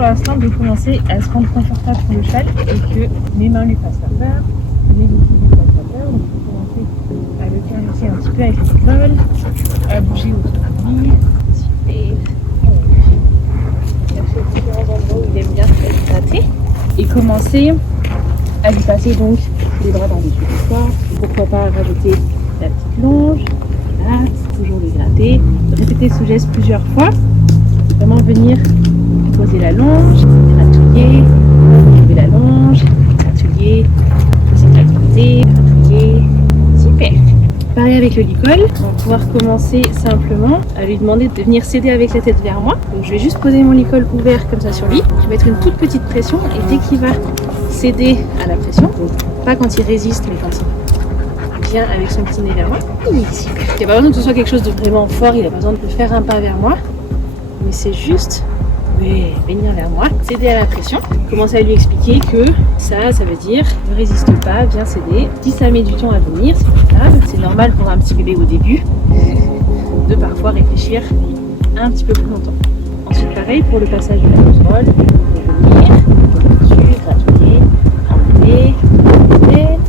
pour l'instant de commencer à se rendre confortable sur le cheval et que mes mains lui fassent pas peur, mes outils lui fassent pas peur. Donc je vais commencer à le caresser un petit peu avec l'école, à bouger autour de lui. Super. Chercher différents endroits où il aime bien être gratté et commencer à lui passer donc les bras par-dessus le corps. Pourquoi pas rajouter la petite longe. Là, toujours le gratter. Répéter ce geste plusieurs fois. Vraiment venir poser la longe, gratouiller, lever la longe, gratouiller, poser la gratter, gratouiller. Super. Pareil avec le licol, on va pouvoir commencer simplement à lui demander de venir s'aider avec la tête vers moi. Donc je vais juste poser mon licol ouvert comme ça sur lui. Je vais mettre une toute petite pression et dès qu'il va céder à la pression, donc pas quand il résiste mais quand il vient avec son petit nez vers moi. Oui, super. Il n'y a pas besoin que ce soit quelque chose de vraiment fort, il n'a pas besoin de faire un pas vers moi. Mais c'est juste venir vers moi, céder à la pression, commencer à lui expliquer que ça veut dire ne résiste pas, viens céder. Si ça met du temps à venir, c'est pas grave, c'est normal pour un petit bébé au début de parfois réfléchir un petit peu plus longtemps. Ensuite pareil pour le passage de la casserole, venir, dessus, gratouiller, enlever, tête.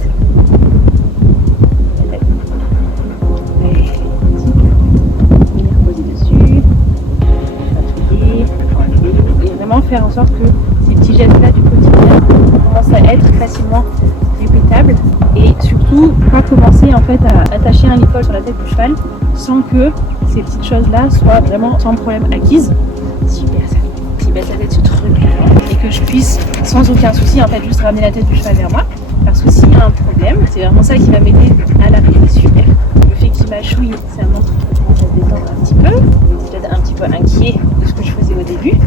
Faire en sorte que ces petits gestes-là du quotidien commencent à être facilement répétables et surtout pas commencer en fait à attacher un licol sur la tête du cheval sans que ces petites choses-là soient vraiment sans problème acquises. Super, ça. Qui baisse la tête sur truc et que je puisse sans aucun souci en fait juste ramener la tête du cheval vers moi parce que s'il y a un problème, c'est vraiment ça qui va m'aider à l'arriver. Super. Le fait qu'il mâchouille, ça montre qu'il commence à se détendre un petit peu. Il était peut-être un petit peu inquiet de ce que je faisais au début.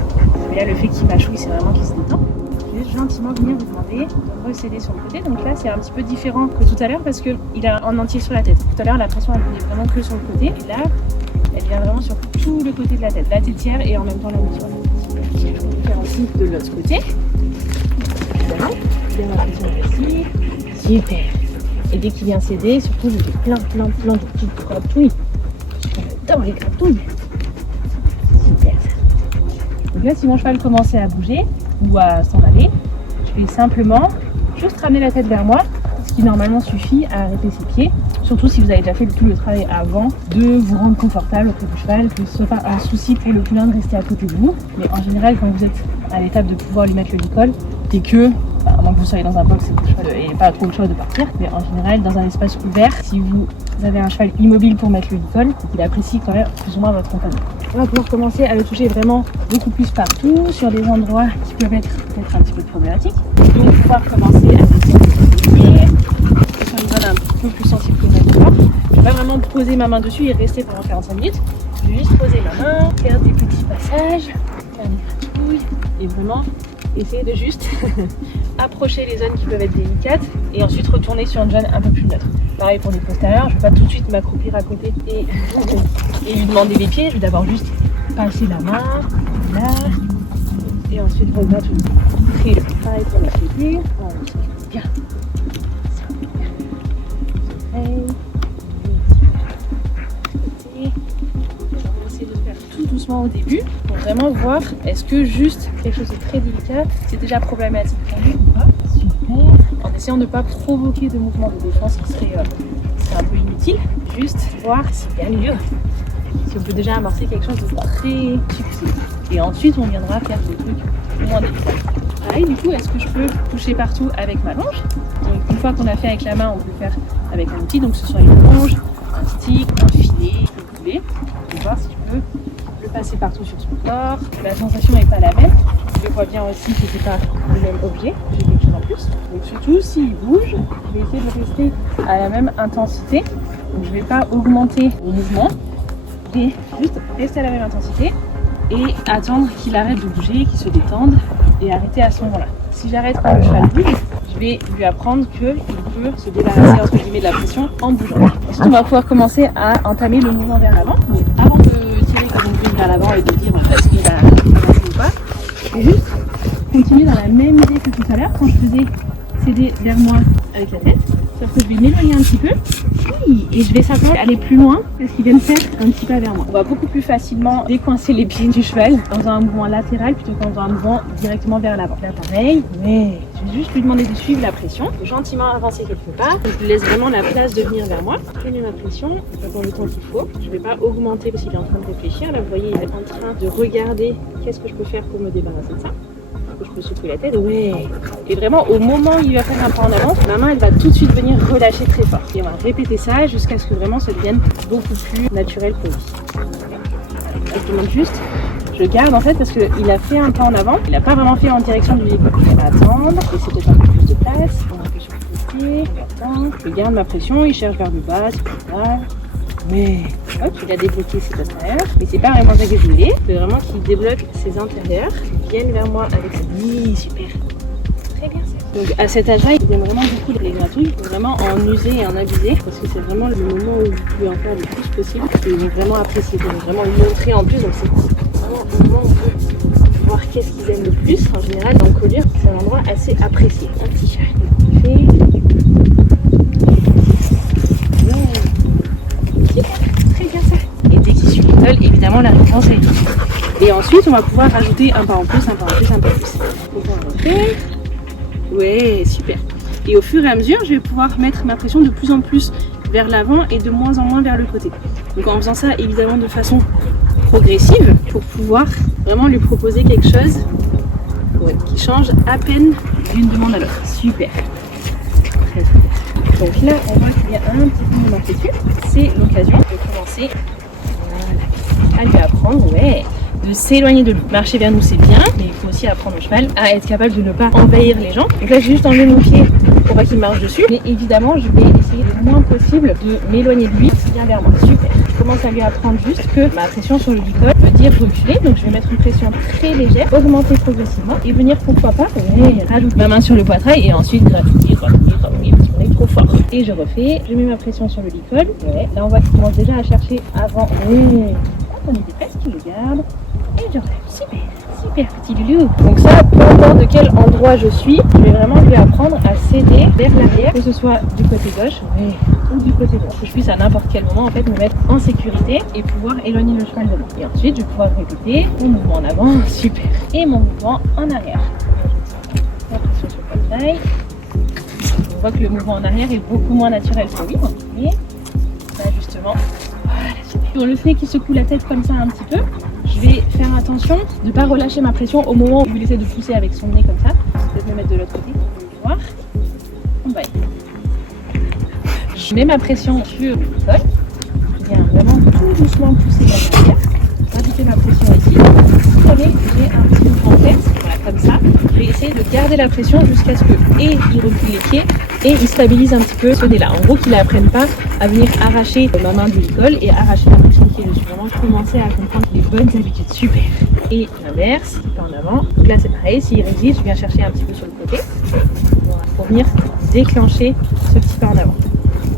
Mais là, le fait qu'il mâchouille, c'est vraiment qu'il se détend. Je vais gentiment venir vous demander de recéder sur le côté. Donc là, c'est un petit peu différent que tout à l'heure parce qu'il a en entier sur la tête. Tout à l'heure, la pression, elle venait vraiment que sur le côté. Et là, elle vient vraiment sur tout le côté de la tête. La tétière et en même temps la mouture. Je vais faire aussi de l'autre côté. Voilà. Bien la pression ici. Super. Et dès qu'il vient céder, surtout, je fais plein de petites gratouilles. J'adore les gratouilles. Super. Donc là, si mon cheval commençait à bouger ou à s'en aller, je vais simplement juste ramener la tête vers moi, ce qui normalement suffit à arrêter ses pieds. Surtout si vous avez déjà fait tout le travail avant de vous rendre confortable auprès du cheval, que ce soit pas un souci pour le poulain de rester à côté de vous. Mais en général, quand vous êtes à l'étape de pouvoir lui mettre le licol, et que, à moins que vous soyez dans un box et que le cheval n'ait pas trop le choix de partir, mais en général, dans un espace ouvert, si vous avez un cheval immobile pour mettre le licol, c'est qu'il apprécie quand même plus ou moins votre compagnie. On va pouvoir commencer à le toucher vraiment beaucoup plus partout, sur des endroits qui peuvent être peut-être un petit peu problématiques. Donc pouvoir commencer à passer les pieds, sur une zone un petit peu plus sensible que votre corps. Je ne vais pas vraiment poser ma main dessus et rester pendant 45 minutes. Je vais juste poser ma main, faire des petits passages, faire des gratouilles et vraiment essayer de juste approcher les zones qui peuvent être délicates et ensuite retourner sur une zone un peu plus neutre. Pareil pour les postérieurs, je ne vais pas tout de suite m'accroupir à côté et lui demander les pieds. Je vais d'abord juste passer la main, là, et ensuite regratouiller. Et pareil pour les pieds, bien. On va essayer de faire tout doucement au début pour vraiment voir est-ce que juste quelque chose de très délicat, c'est déjà problématique pour lui ou pas. Super. En essayant de ne pas provoquer de mouvement de défense qui serait un peu inutile, juste voir si bien mieux. Si on peut déjà amorcer quelque chose de très subtil. Et ensuite, on viendra faire des trucs moins délicats. Pareil, du coup, est-ce que je peux toucher partout avec ma longe? Donc, une fois qu'on a fait avec la main, on peut faire avec un outil. Donc, que ce soit une longe, un stick, un filet, ce que vous voulez. Je vais voir si je peux le passer partout sur son corps. La sensation n'est pas la même. Je vois bien aussi que c'est pas le même objet. J'ai quelque chose en plus. Donc, surtout, s'il bouge, je vais essayer de rester à la même intensité. Donc, je ne vais pas augmenter le mouvement. Et juste rester à la même intensité et attendre qu'il arrête de bouger, qu'il se détende et arrêter à ce moment-là. Si j'arrête quand le cheval bouge, je vais lui apprendre qu'il peut se débarrasser entre guillemets de la pression en bougeant. Ensuite, on va pouvoir commencer à entamer le mouvement vers l'avant. Donc, avant de tirer comme une grille vers l'avant et de dire est-ce qu'il va avancer ou pas, je vais juste continuer dans la même idée que tout à l'heure quand je faisais céder vers moi avec la tête. Sauf que je vais m'éloigner un petit peu Oui, et je vais simplement aller plus loin parce qu'il vient de faire un petit pas vers moi. On va beaucoup plus facilement décoincer les pieds du cheval dans un mouvement latéral plutôt que dans un mouvement directement vers l'avant. Là pareil, mais je vais juste lui demander de suivre la pression, de gentiment avancer quelque part. Je lui laisse vraiment la place de venir vers moi. Je mets ma pression, j'attends le temps qu'il faut. Je ne vais pas augmenter parce qu'il est en train de réfléchir. Là vous voyez, il est en train de regarder qu'est-ce que je peux faire pour me débarrasser de ça. Je peux secouer la tête, ouais. Et vraiment au moment où il va faire un pas en avant, ma main elle va tout de suite venir relâcher très fort. Et on va répéter ça jusqu'à ce que vraiment ça devienne beaucoup plus naturel pour lui. Je demande juste, je garde en fait parce qu'il a fait un pas en avant, il n'a pas vraiment fait en direction du licol. Il va attendre, laisser peut-être un peu plus de place, on appuie sur le pied, j'attends, je garde ma pression, il cherche vers le bas, c'est pas grave. Mais hop, il a débloqué ses postérieurs. Mais c'est pas vraiment ça que je voulais. C'est vraiment qu'il débloque ses antérieurs, qu'il vienne vers moi avec sa... Oui, super. Très bien ça. Donc à cet âge-là, il aime vraiment beaucoup les gratouilles. Il faut vraiment en user et en abuser parce que c'est vraiment le moment où vous pouvez en faire le plus possible. Et il est vraiment apprécié. Donc vraiment le montrer en plus. Donc c'est vraiment le moment où on peut voir qu'est-ce qu'ils aiment le plus. En général, dans le collier, c'est un endroit assez apprécié. Un petit chat. Très bien ça. Et dès qu'il suit l'école, évidemment la réponse est tout. Et ensuite on va pouvoir rajouter un pas en plus, un pas en plus, un pas en plus. Donc on refait. Ouais, super. Et au fur et à mesure, je vais pouvoir mettre ma pression de plus en plus vers l'avant et de moins en moins vers le côté. Donc en faisant ça évidemment de façon progressive pour pouvoir vraiment lui proposer quelque chose qui change à peine d'une demande à l'autre. Super. Très bien. Donc là, on voit qu'il y a un petit peu de marqué dessus. C'est l'occasion de commencer à lui apprendre, de s'éloigner de lui. Marcher vers nous, c'est bien, mais il faut aussi apprendre au cheval à être capable de ne pas envahir les gens. Donc là, j'ai juste enlevé mon pied pour pas qu'il marche dessus. Mais évidemment, je vais essayer le moins possible de m'éloigner de lui s'il vient vers moi. Super. Je commence à lui apprendre juste que ma pression sur le licol veut dire reculer. Donc je vais mettre une pression très légère, augmenter progressivement et venir pourquoi pas rajouter ma main sur le poitrail et ensuite gratouiller parce qu'on est trop fort. Et je refais, je mets ma pression sur le licol. Ouais. Là, on voit qu'il commence déjà à chercher avant. On était presque, je garde et je relève. Super, super petit loulou. Donc ça, peu importe de quel endroit je suis, je vais vraiment lui apprendre à céder vers l'arrière, que ce soit du côté gauche ou du côté droit. Que je puisse à n'importe quel moment en fait me mettre en sécurité et pouvoir éloigner le cheval de moi. Et ensuite, je vais pouvoir répéter mon mouvement en avant, super, et mon mouvement en arrière. La pression sur le poitrail. On voit que le mouvement en arrière est beaucoup moins naturel pour lui. Et là justement. Sur le fait qu'il secoue la tête comme ça un petit peu, je vais faire attention de ne pas relâcher ma pression au moment où il essaie de pousser avec son nez comme ça. Peut-être me mettre de l'autre côté pour voir. On va y. Je mets ma pression sur le col. Je viens vraiment tout doucement pousser vers l'arrière. Rajouter ma pression ici. Vous savez, j'ai un petit mouvement en tête, voilà, comme ça. Je vais essayer de garder la pression jusqu'à ce que il recule les pieds et il stabilise un petit peu ce nez-là. En gros, qu'il n'apprenne pas à venir arracher ma main du licol et arracher la pression qui est dessus. Vraiment commencer à comprendre les bonnes habitudes. Super. Et l'inverse, pas en avant. Donc là, c'est pareil. S'il résiste, je viens chercher un petit peu sur le côté pour venir déclencher ce petit pas en avant.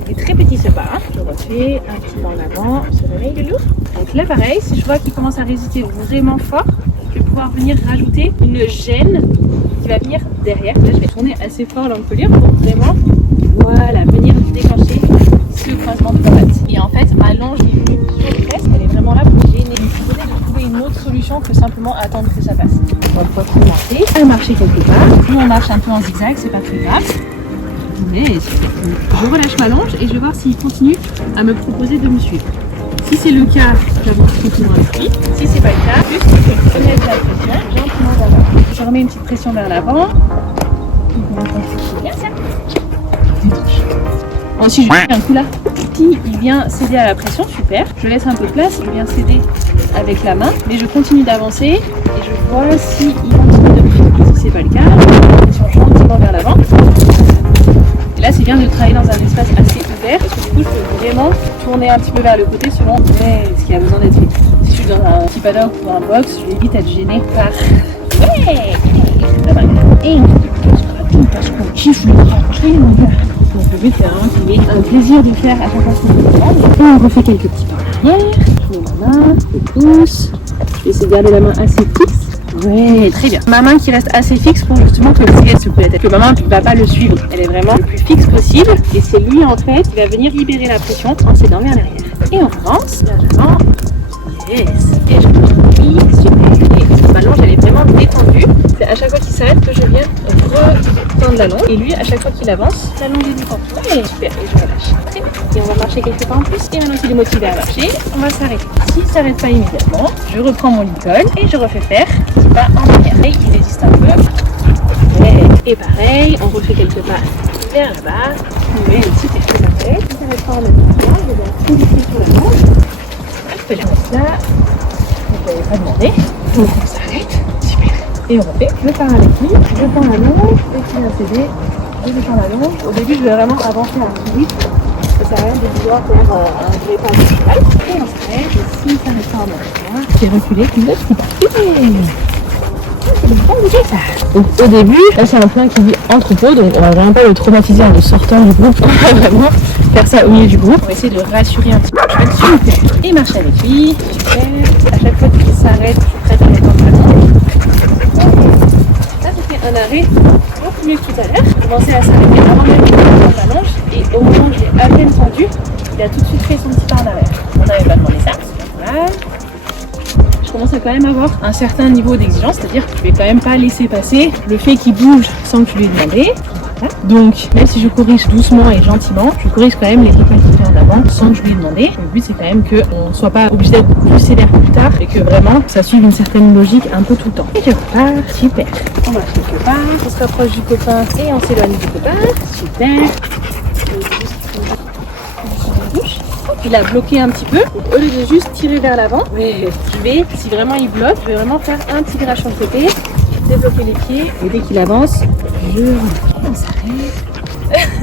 Et très petit ce pas. Hein. Je refais un petit pas en avant. On se réveille le loup. Donc là, pareil. Si je vois qu'il commence à résister vraiment fort, je vais pouvoir venir rajouter une gêne qui va venir derrière. Là, je vais tourner assez fort l'encolure pour vraiment, venir déclencher ce croisement de pattes. Et en fait, ma longe est venue sur les fesses, elle est vraiment là pour gêner. Il faudrait trouver une autre solution que simplement attendre que ça passe. On va pouvoir commencer à marcher quelque part. Nous, on marche un peu en zigzag, c'est pas très grave. Mais je relâche ma longe et je vais voir s'il continue à me proposer de me suivre. Si c'est le cas, j'avance complètement avec lui. Si c'est pas le cas, juste je relève la pression gentiment vers l'avant. Je remets une petite pression vers l'avant. C'est bien ça. Ensuite, je fais un coup là. Si il vient céder à la pression, super. Je laisse un peu de place, il vient céder avec la main, mais je continue d'avancer et je vois s'il continue de me suivre. Si c'est pas le cas, je mets la pression gentiment vers l'avant. Et là, c'est bien de travailler dans un espace assez ouvert parce que du coup, je peux vraiment tourner un petit peu vers le côté selon ce qui a besoin d'être fait. Si je suis dans un petit paddock ou un box, je vais vite être gênée par et parce qu'on kiffe le gratouille, mon gars. Donc le but c'est vraiment qu'il ait un plaisir de faire à chaque fois qu'on le demande. Et on refait quelques petits pas en arrière. Je mets ma main, je pousse. Je vais essayer de garder la main assez fixe. Ouais, très bien. Ma main qui reste assez fixe pour justement que l'essayer de secouer la tête. Que ma main ne va pas le suivre. Elle est vraiment le plus fixe possible. Et c'est lui en fait qui va venir libérer la pression en s'aidant vers l'arrière. Et on avance. Là j'avance. Yes. Et je oui, super. Et ma longe elle est vraiment détendue. C'est à chaque fois qu'il s'arrête que je viens retendre la longe. Et lui, à chaque fois qu'il avance, la longe est détendue. Ouais, super. Et je relâche. Et on va marcher quelques pas en plus. Et maintenant qu'il est motivé à marcher, on va s'arrêter. S'il ne s'arrête pas immédiatement, je reprends mon licol et je refais faire petit pas en arrière. Et il résiste un peu. Ouais. Et pareil, on refait quelques pas vers là-bas. Mais super, c'est parfait. Il ne s'arrête pas en même temps. Je vais tout lisser sur la longe. Je vais la mettre là. Vous ne pouvez pas demander. Donc on s'arrête. Super. Et on refait. Je pars avec lui. Je prends la longe. Et puis un CD. Je prends la longe. Au début, je vais vraiment avancer un petit vite. Ça sert à rien de vouloir faire un vrai pas de cheval. Et on s'arrête. Et si ça reste pas en même temps, j'ai reculé le petit pas. C'est une bonne idée ça. Donc au début, là c'est un point qui dit entre pots, donc on va vraiment pas le traumatiser en le sortant du groupe. On va vraiment faire ça au milieu du groupe. On va essayer de rassurer un petit peu le cheval. Super. Et marcher avec lui. Super. À chaque fois qu'il s'arrête, je suis prête à mettre en ballon. Là je fais un arrêt beaucoup mieux que tout à l'heure. J'ai commencé à s'arrêter avant même de prendre la longe. Et au moment où je l'ai à peine tendu, il a tout de suite fait son petit pas en arrière. On n'avait pas demandé ça. Voilà. Je commence à quand même avoir un certain niveau d'exigence, c'est-à-dire que je vais quand même pas laisser passer le fait qu'il bouge sans que je lui ai demandé. Voilà. Donc, même si je corrige doucement et gentiment, je corrige quand même les rythmes qu'il fait en avant sans que je lui ai demandé. Le but, c'est quand même qu'on ne soit pas obligé d'être plus sévère plus tard et que vraiment, ça suive une certaine logique un peu tout le temps. Et je repars, super. On marche quelque part, on se rapproche du copain et on s'éloigne du copain. Super. Il a bloqué un petit peu. Donc, au lieu de juste tirer vers l'avant, je vais, si vraiment il bloque, je vais vraiment faire un petit virage sur le côté, débloquer les pieds, et dès qu'il avance, je recule. On s'arrête.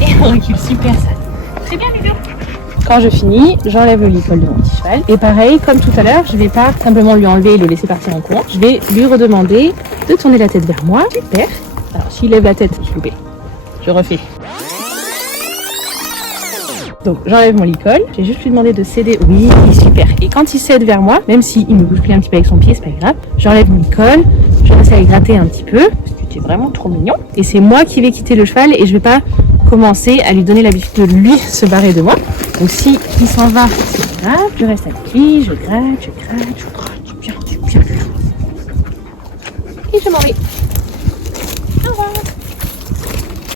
Et on recule. Super ça. Très bien les gars. Quand je finis, j'enlève le licol de mon petit cheval. Et pareil, comme tout à l'heure, je vais pas simplement lui enlever et le laisser partir en courant. Je vais lui redemander de tourner la tête vers moi. Super. Alors s'il lève la tête, je loupé. Je refais. Donc j'enlève mon licol, j'ai juste lui demandé de céder, oui, super. Et quand il cède vers moi, même s'il me bouscule un petit peu avec son pied, c'est pas grave, j'enlève mon licol, je vais essayer de gratter un petit peu, parce que tu es vraiment trop mignon. Et c'est moi qui vais quitter le cheval et je vais pas commencer à lui donner l'habitude de lui se barrer de moi. Donc si il s'en va, c'est pas grave, je reste avec lui, je gratte, bien. Et je m'en vais.